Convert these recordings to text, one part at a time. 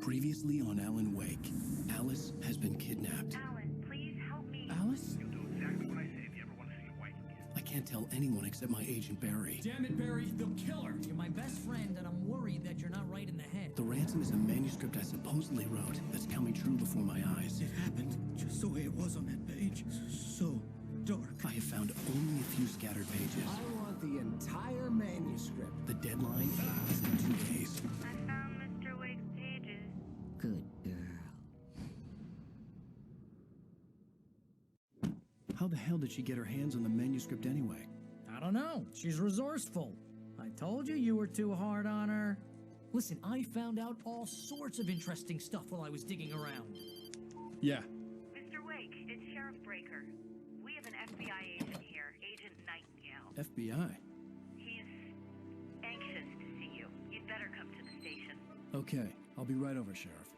Previously on Alan Wake, Alice has been kidnapped. Alan, please help me. Alice? You'll do exactly what I say if you ever want to see your wife again. I can't tell anyone except my agent Barry. Damn it, Barry, they'll kill her. You're my best friend, and I'm worried that you're not right in the head. The ransom is a manuscript I supposedly wrote that's coming true before my eyes. It happened just the way it was on that page. So dark. I have found only a few scattered pages. I want the entire manuscript. The deadline is in 2 days. I found Mr. Wake's pages. Good girl. How the hell did she get her hands on the manuscript anyway? I don't know. She's resourceful. I told you were too hard on her. Listen, I found out all sorts of interesting stuff while I was digging around. Yeah. Mr. Wake, it's Sheriff Breaker. We have an FBI agent here, Agent Nightingale. FBI? He's anxious to see you. You'd better come to the station. Okay, I'll be right over, Sheriff.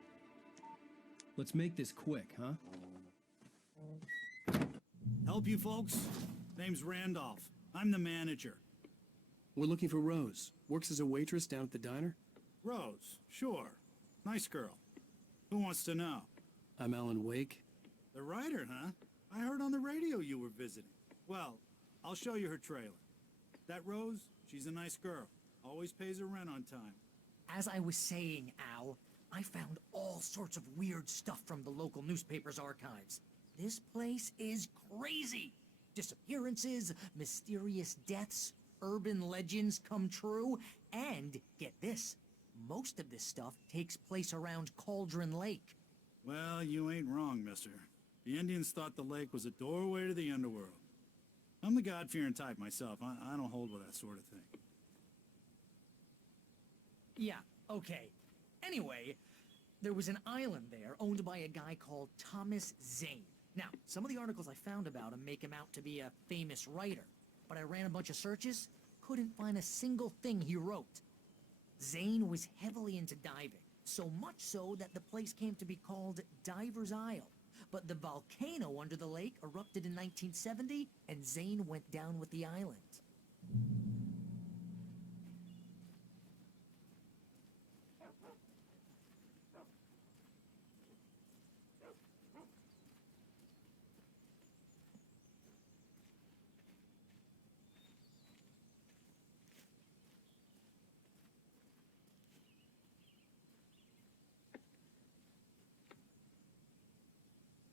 Let's make this quick, huh? Help you folks? Name's Randolph. I'm the manager. We're looking for Rose. Works as a waitress down at the diner. Rose, sure. Nice girl. Who wants to know? I'm Alan Wake. The writer, huh? I heard on the radio you were visiting. Well, I'll show you her trailer. That Rose, she's a nice girl. Always pays her rent on time. As I was saying, Al, I found all sorts of weird stuff from the local newspaper's archives. This place is crazy. Disappearances, mysterious deaths, urban legends come true, and, get this, most of this stuff takes place around Cauldron Lake. Well, you ain't wrong, mister. The Indians thought the lake was a doorway to the underworld. I'm the God-fearing type myself. I don't hold with that sort of thing. Yeah, okay. Anyway, there was an island there owned by a guy called Thomas Zane. Now, some of the articles I found about him make him out to be a famous writer, but I ran a bunch of searches, couldn't find a single thing he wrote. Zane was heavily into diving, so much so that the place came to be called Diver's Isle. But the volcano under the lake erupted in 1970, and Zane went down with the island.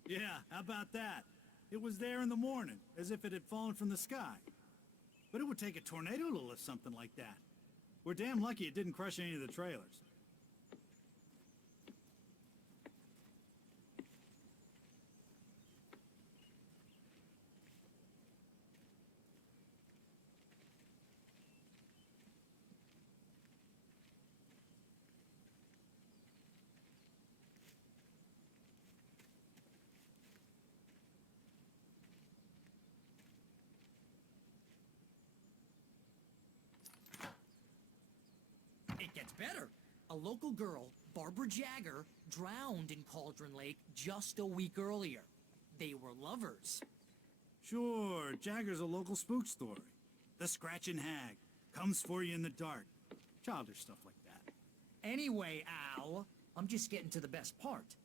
Yeah, how about that? It was there in the morning, as if it had fallen from the sky. But it would take a tornado to lift something like that. We're damn lucky it didn't crush any of the trailers. It gets better. A local girl, Barbara Jagger, drowned in Cauldron Lake just a week earlier. They were lovers. Sure, Jagger's a local spook story. The Scratching Hag comes for you in the dark. Childish stuff like that. Anyway, Al, I'm just getting to the best part.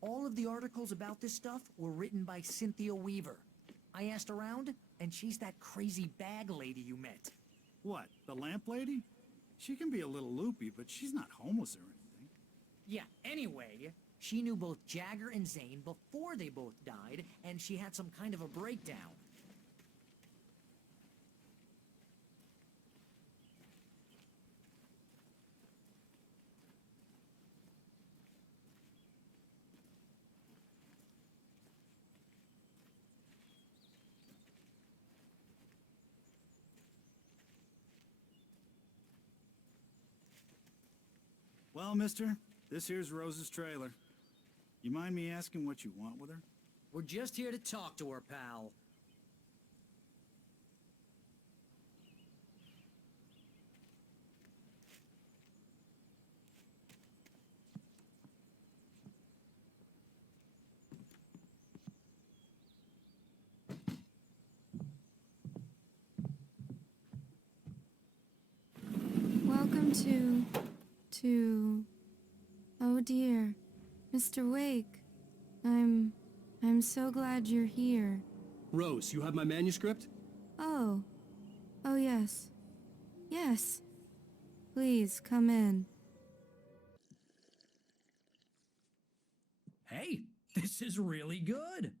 All of the articles about this stuff were written by Cynthia Weaver. I asked around, and she's that crazy bag lady you met. What, the lamp lady? She can be a little loopy, but she's not homeless or anything. Yeah, anyway, she knew both Jagger and Zane before they both died, and she had some kind of a breakdown. Well, mister, this here's Rose's trailer. You mind me asking what you want with her? We're just here to talk to her, pal. Welcome to Oh dear. Mr. Wake. I'm so glad you're here. Rose, you have my manuscript? Oh. Oh yes. Yes. Please, come in. Hey, this is really good.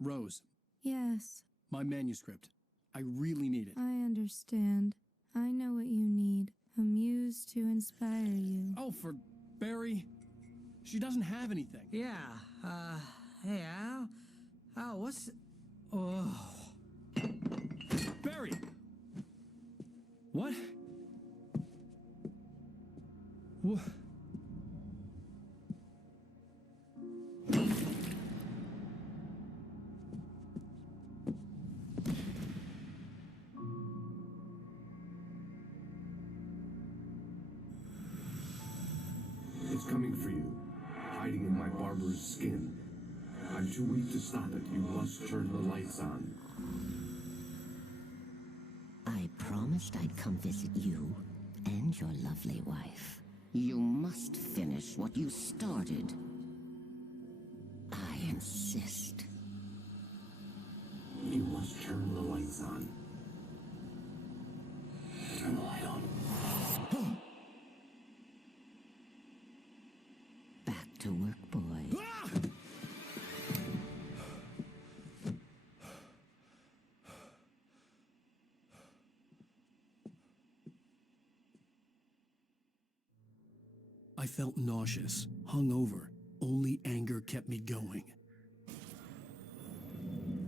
Rose, Yes, my manuscript. I really need it. I understand. I know what you need. A muse to inspire you. Oh, for Barry. She doesn't have anything. Yeah, hey, Al, what's... Oh... Barry! What? What? It's coming for you, hiding in my barber's skin. I'm too weak to stop it. You must turn the lights on. I promised I'd come visit you and your lovely wife. You must finish what you started. I insist. You must turn the lights on. Turn the light on. Back to work, boy. I felt nauseous, hungover. Only anger kept me going.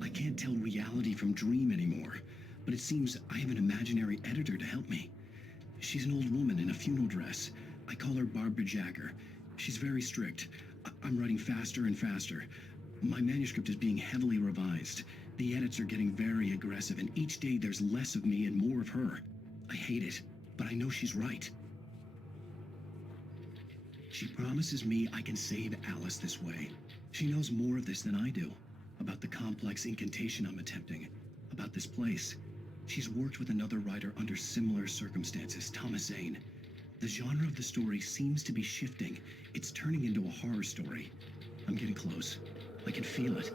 I can't tell reality from dream anymore, but it seems I have an imaginary editor to help me. She's an old woman in a funeral dress. I call her Barbara Jagger. She's very strict. I'm writing faster and faster. My manuscript is being heavily revised. The edits are getting very aggressive, and each day there's less of me and more of her. I hate it, but I know she's right. She promises me I can save Alice this way. She knows more of this than I do. About the complex incantation I'm attempting. About this place. She's worked with another writer under similar circumstances, Thomas Zane. The genre of the story seems to be shifting. It's turning into a horror story. I'm getting close. I can feel it.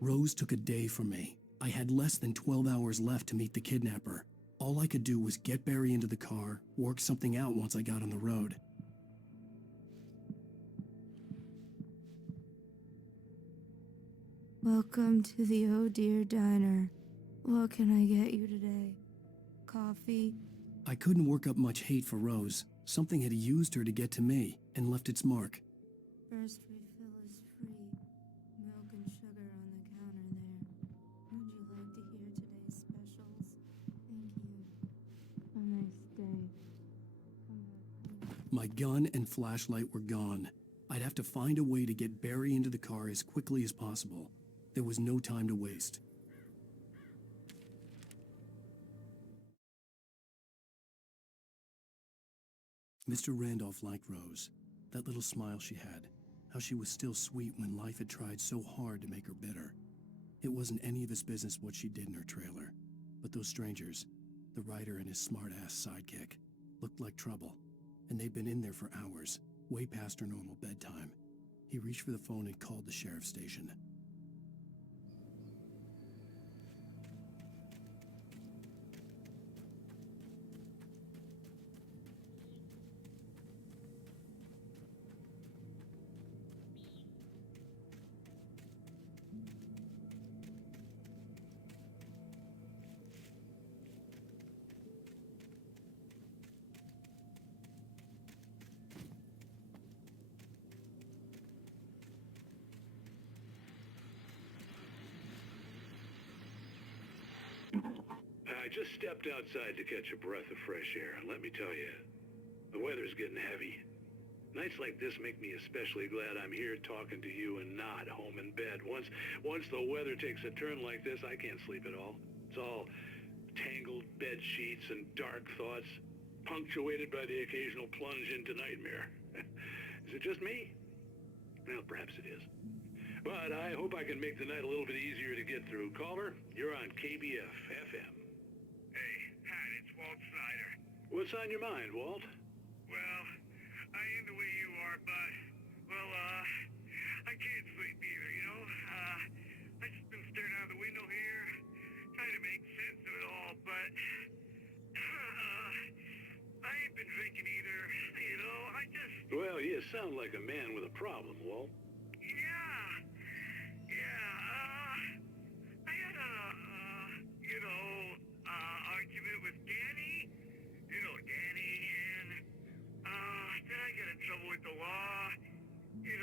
Rose took a day from me. I had less than 12 hours left to meet the kidnapper. All I could do was get Barry into the car, work something out once I got on the road. Welcome to the Oh Dear Diner. What can I get you today? Coffee? I couldn't work up much hate for Rose. Something had used her to get to me and left its mark. First refill is free. Milk and sugar on the counter there. Would you like to hear today's specials? Thank you. A nice day. Come back. My gun and flashlight were gone. I'd have to find a way to get Barry into the car as quickly as possible. There was no time to waste. Mr. Randolph liked Rose. That little smile she had. How she was still sweet when life had tried so hard to make her bitter. It wasn't any of his business what she did in her trailer. But those strangers, the writer and his smart-ass sidekick, looked like trouble. And they'd been in there for hours, way past her normal bedtime. He reached for the phone and called the sheriff's station. I just stepped outside to catch a breath of fresh air, and let me tell you, the weather's getting heavy. Nights like this make me especially glad I'm here talking to you and not home in bed. Once the weather takes a turn like this, I can't sleep at all. It's all tangled bed sheets and dark thoughts, punctuated by the occasional plunge into nightmare. Is it just me? Well, perhaps it is. But I hope I can make the night a little bit easier to get through. Caller, you're on KBF FM. Hey, Pat, it's Walt Snyder. What's on your mind, Walt? Well, I am the way you are, but, well, I can't sleep either, you know? I just been staring out the window here, trying to make sense of it all, but, I ain't been drinking either, you know? Well, you sound like a man with a problem, Walt. I had a, argument with Danny, and, then I got in trouble with the law, and,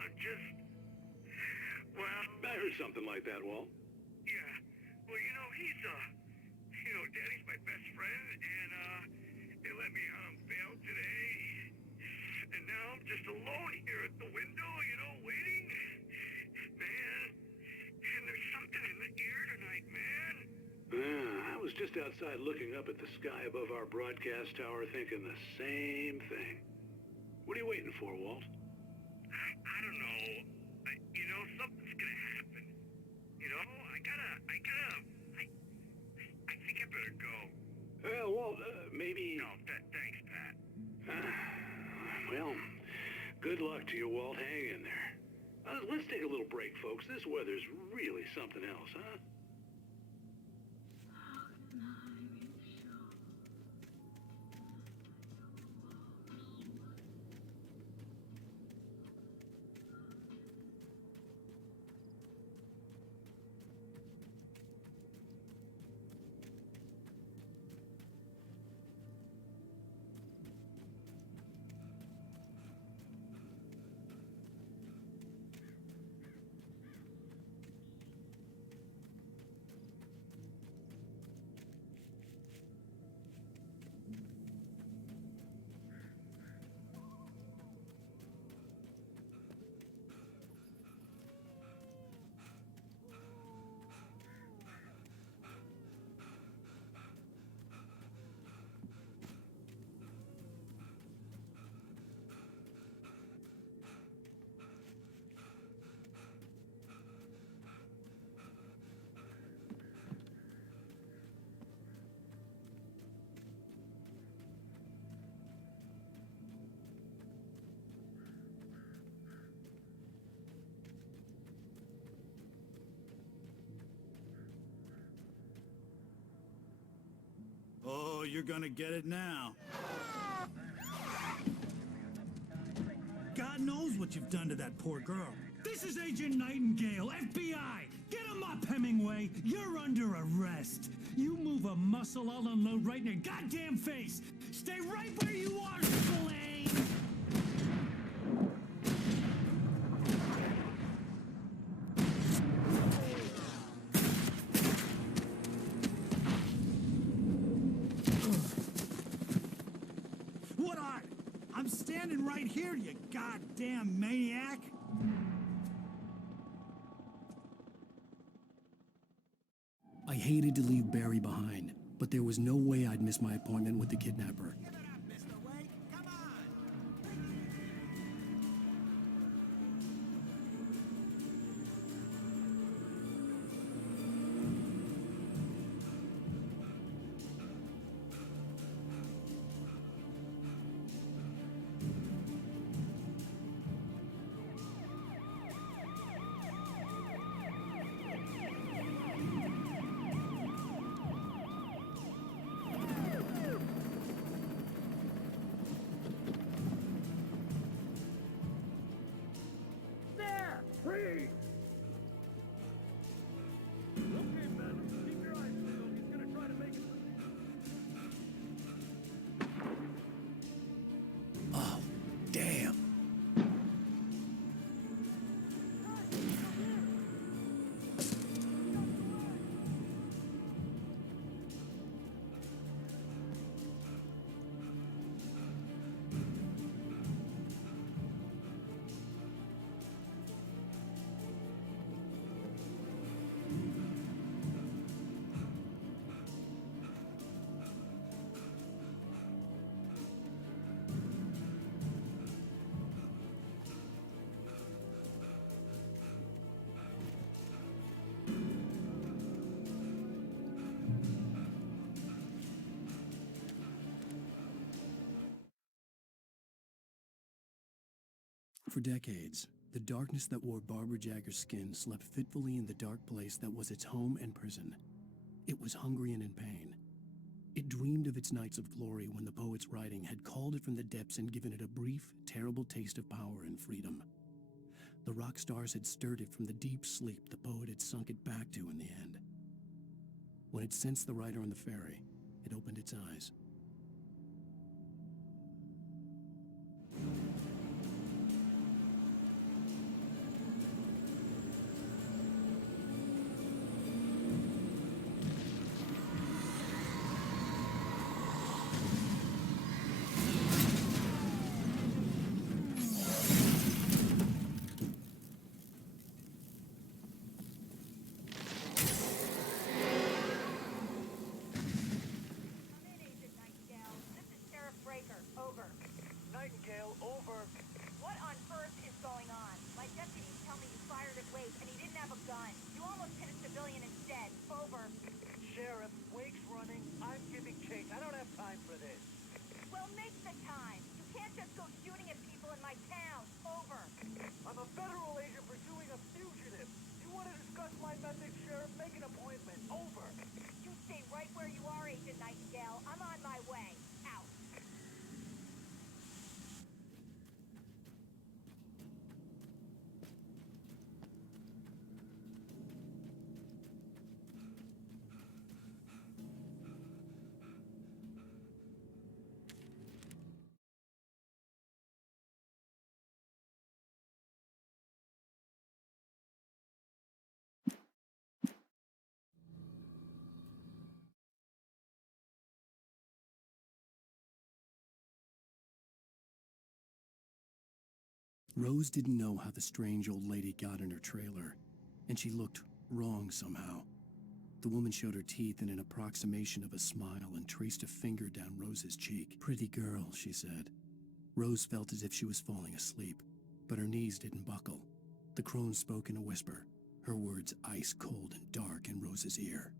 I'm just, well... I heard something like that, Walt. Yeah, well, Danny's my best friend, and, they let me out on bail today, and now I'm just alone here at the window, waiting, man, and there's something in the air tonight, man. I was just outside looking up at the sky above our broadcast tower thinking the same thing. What are you waiting for, Walt? I don't know. Something's gonna happen. I think I better go. Well, Walt, maybe... No, thanks, Pat. Well, good luck to you, Walt. Hang in there. Let's take a little break, folks. This weather's really something else, huh? Oh, you're gonna get it now. God knows what you've done to that poor girl. This is Agent Nightingale, FBI! Get him up, Hemingway! You're under arrest! You move a muscle, I'll unload right in your goddamn face! Stay right where you are, Spillane! What are? I'm standing right here, you goddamn maniac! I hated to leave Barry behind, but there was no way I'd miss my appointment with the kidnapper. For decades, the darkness that wore Barbara Jagger's skin slept fitfully in the dark place that was its home and prison. It was hungry and in pain. It dreamed of its nights of glory when the poet's writing had called it from the depths and given it a brief, terrible taste of power and freedom. The rock stars had stirred it from the deep sleep the poet had sunk it back to in the end. When it sensed the writer on the ferry, it opened its eyes. Nightingale, over. What on earth is going on? My deputies tell me you fired at Wake and he didn't have a gun. You almost hit a civilian instead. Over. Sheriff, Wake's running. I'm giving chase. I don't have time for this. Well, make the time. You can't just go shooting at people in my town. Over. I'm a federal agent pursuing a fugitive. You want to discuss my methods, Sheriff? Make an appointment. Over. You stay right where you are, Agent Nightingale. I'm on my way. Out. Rose didn't know how the strange old lady got in her trailer, and she looked wrong somehow. The woman showed her teeth in an approximation of a smile and traced a finger down Rose's cheek. "Pretty girl," she said. Rose felt as if she was falling asleep, but her knees didn't buckle. The crone spoke in a whisper, her words ice cold and dark in Rose's ear.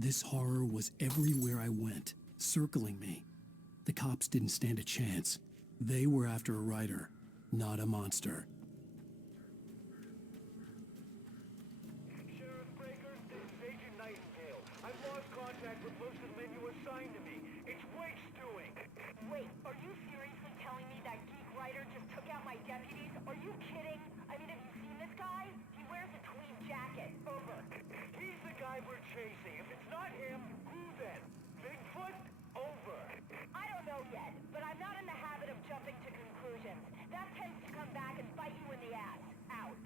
This horror was everywhere I went, circling me. The cops didn't stand a chance. They were after a writer, not a monster. Sheriff Breaker, this is Agent Nightingale. I've lost contact with most of the men you assigned to me. It's Wake's doing. Wait, are you seriously telling me that geek writer just took out my deputies? Are you kidding? I mean, have you seen this guy? He wears a tweed jacket. Over. He's the guy we're chasing. If it's not him, who then? Bigfoot? Over. I don't know yet, but I'm not in the habit of jumping to conclusions. That tends to come back and bite you in the ass. Out.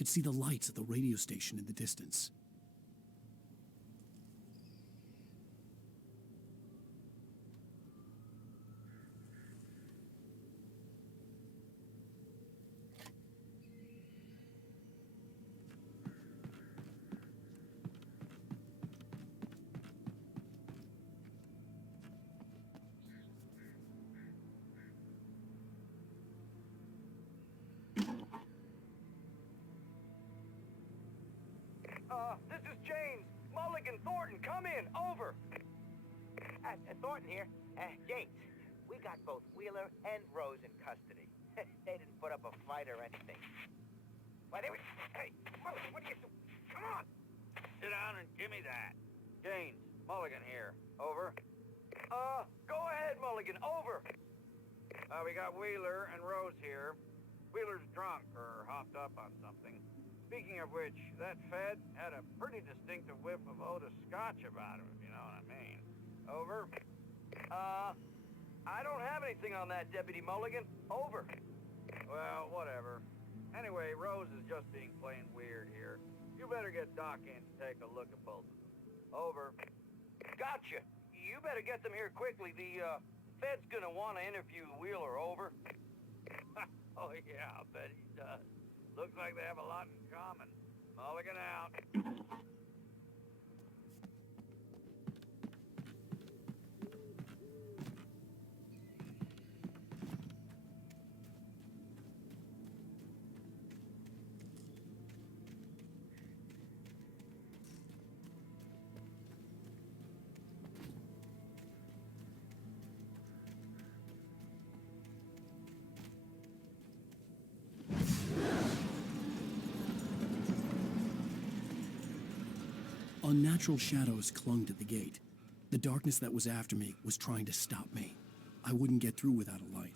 could see the lights of the radio station in the distance. This is James. Mulligan Thornton, come in. Over. Thornton here. James, we got both Wheeler and Rose in custody. They didn't put up a fight or anything. Why, they were... Hey, Mulligan, what are you doing? Come on! Sit down and give me that. James, Mulligan here. Over. Go ahead, Mulligan. Over. We got Wheeler and Rose here. Wheeler's drunk or hopped up on something. Speaking of which, that Fed had a pretty distinctive whiff of Otis Scotch about him, if you know what I mean. Over. I don't have anything on that, Deputy Mulligan. Over. Well, whatever. Anyway, Rose is just being plain weird here. You better get Doc in to take a look at both of them. Over. Gotcha. You better get them here quickly. The Fed's gonna want to interview Wheeler. Over. Oh, yeah, I'll bet he does. Looks like they have a lot in common. Mulligan out. Unnatural shadows clung to the gate. The darkness that was after me was trying to stop me. I wouldn't get through without a light.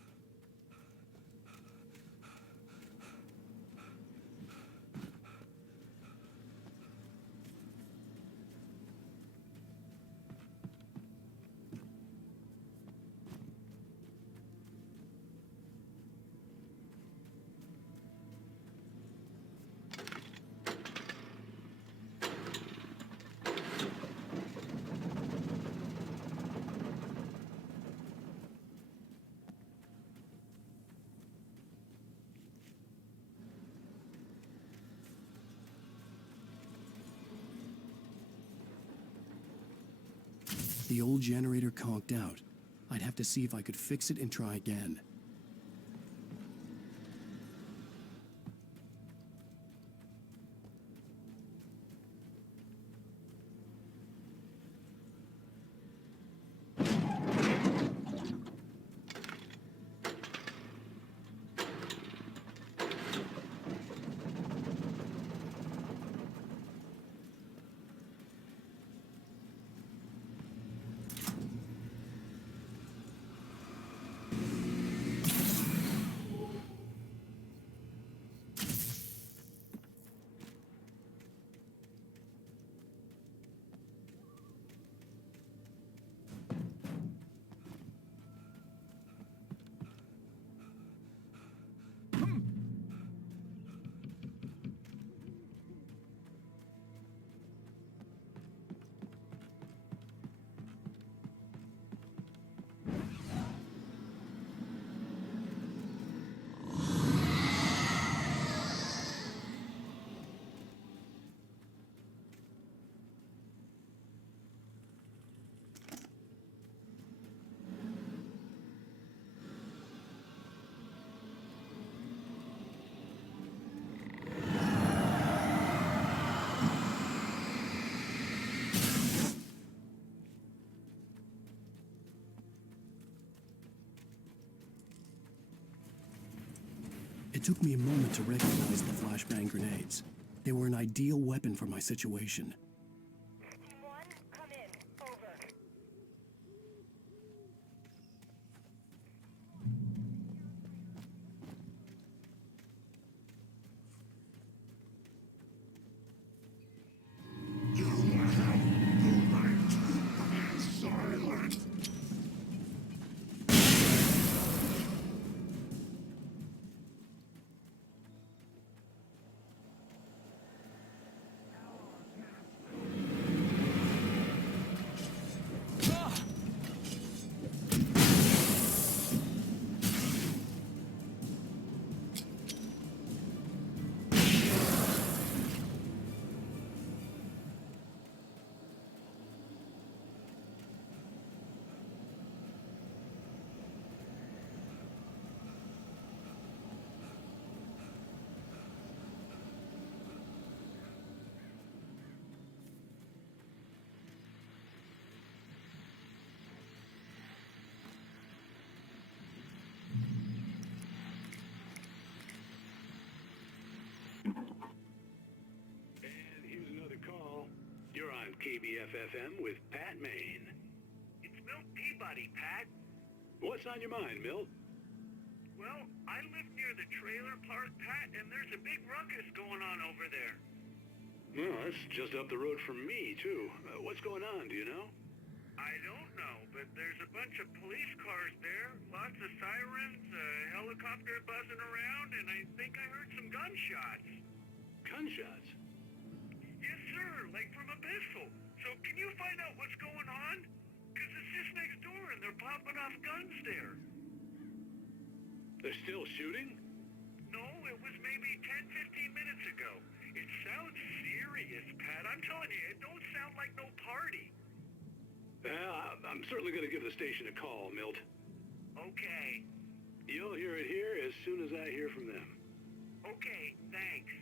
The old generator conked out. I'd have to see if I could fix it and try again. It took me a moment to recognize the flashbang grenades. They were an ideal weapon for my situation. Team 1, come in. Over. KBFFM with Pat Maine. It's Milt Peabody, Pat. What's on your mind, Milt? Well, I live near the trailer park, Pat, and there's a big ruckus going on over there. Well, that's just up the road from me, too. What's going on, do you know? I don't know, but there's a bunch of police cars there, lots of sirens, a helicopter buzzing around, and I think I heard some gunshots. Gunshots? Yes, sir, like from a pistol. So can you find out what's going on? Because it's just next door and they're popping off guns there. They're still shooting? No, it was maybe 10, 15 minutes ago. It sounds serious, Pat. I'm telling you, it don't sound like no party. Well, I'm certainly going to give the station a call, Milt. Okay. You'll hear it here as soon as I hear from them. Okay, thanks.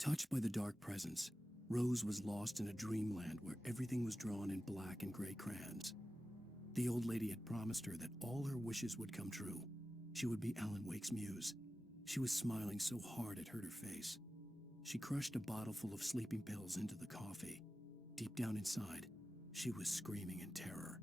Touched by the dark presence, Rose was lost in a dreamland where everything was drawn in black and gray crayons. The old lady had promised her that all her wishes would come true. She would be Alan Wake's muse. She was smiling so hard it hurt her face. She crushed a bottle full of sleeping pills into the coffee. Deep down inside, she was screaming in terror.